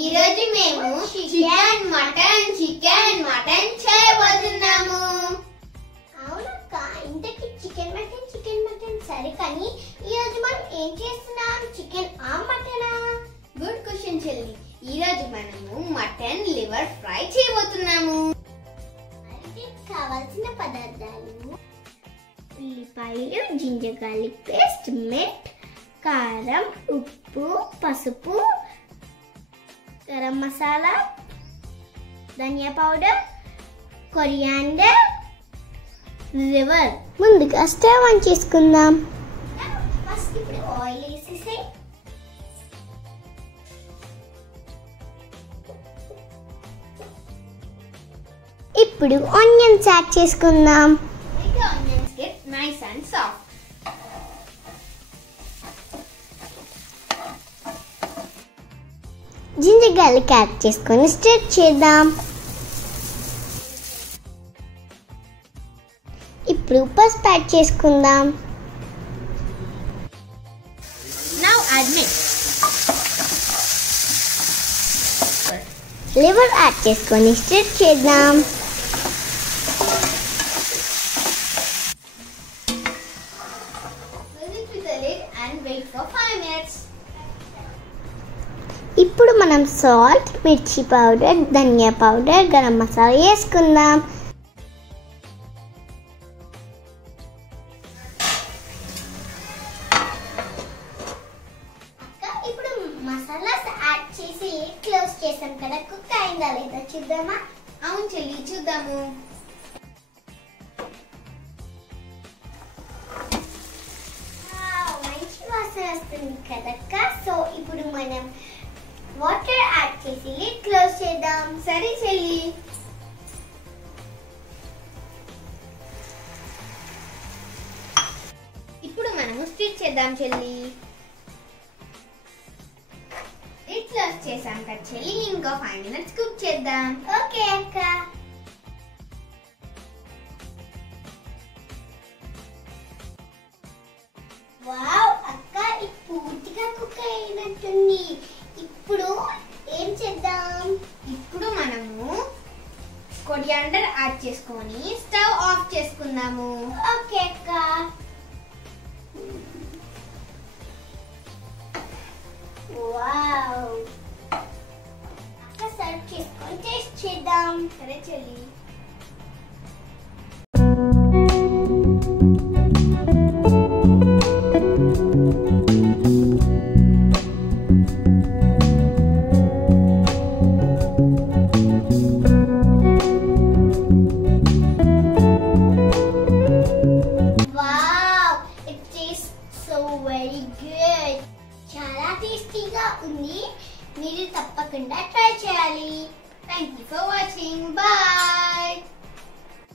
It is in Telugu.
ఈ రోజు మేము చికెన్ మటన్ చేయబోతున్నాము. అవునక్క, ఇంతకీ చికెన్ మటన్ సరే, కానీ ఈ రోజు మనం ఏం చేస్తున్నాం? చికెన్ మటనా? గుడ్ క్వశ్చన్ చెల్లి. ఈ రోజు మనము మటన్ లివర్ ఫ్రై చేయబోతున్నాము. అయితే కావాల్సిన పదార్థాలు: ఉల్లిపాయలు, జింజర్ గార్లిక్ పేస్ట్, మిర్చి, కారం, ఉప్పు, పసుపు, గరం మసాలా, ధనియా పౌడర్, కొరియాండర్, లివర్. ముందుగా స్టవ్ ఆన్ చేసుకుందాం. ఫస్ట్ ఇప్పుడు ఆయిల్ వేసేసి ఇప్పుడు ఆనియన్స్ యాడ్ చేసుకుందాం. Onions get nice and soft. Ginger garlic add చేసుకొని స్టిర్ చేద్దాం. ఇప్పుడు పసుపు యాడ్ చేసుకుందాం. Now add mix. Liver add చేసుకొని స్టిర్ చేద్దాం. Fill it with the lid and wait for 5 minutes. ఇప్పుడు మనం సాల్ట్, మిర్చి పౌడర్, ధనియా పౌడర్, గరం మసాలా వేసుకుందాం. ఇప్పుడు మసాలాస్ యాడ్ చేసి క్లోజ్ చేసాం కదా, కుక్ అయిందా లేదా చూద్దామా? అవును చెల్లి, చూద్దాము. మంచి వాసన వస్తుంది కదక్క. సో ఇప్పుడు మనం వాటర్ యాడ్ చేసి లిడ్ క్లోజ్ చేద్దాం. సరే చెల్లి. ఇప్పుడు మనము స్టిచ్ చేద్దాం చెల్లి. లిడ్ క్లోజ్ చేసాం కదా చెల్లి, ఇంకో 5 minutes కుక్ చేద్దాం. ఓకే అక్క. వావ్ అక్క, ఇది పూర్తిగా కుక్ అయినట్టుంది. ఇప్పుడు ఏం చేద్దాం? ఇప్పుడు మనము కొరియాండర్ యాడ్ చేసుకొని స్టవ్ ఆఫ్ చేసుకుందాము. ఓకే అక్క. వావ్ అక్క, సర్వ్ చేసుకొని టేస్ట్ చేద్దాం. సరే చెల్లి. Wow, it taste so very good. చాలా టేస్టీగా ఉంది. మీరు తప్పకుండా ట్రై చేయాలి. Thank you for watching. Bye.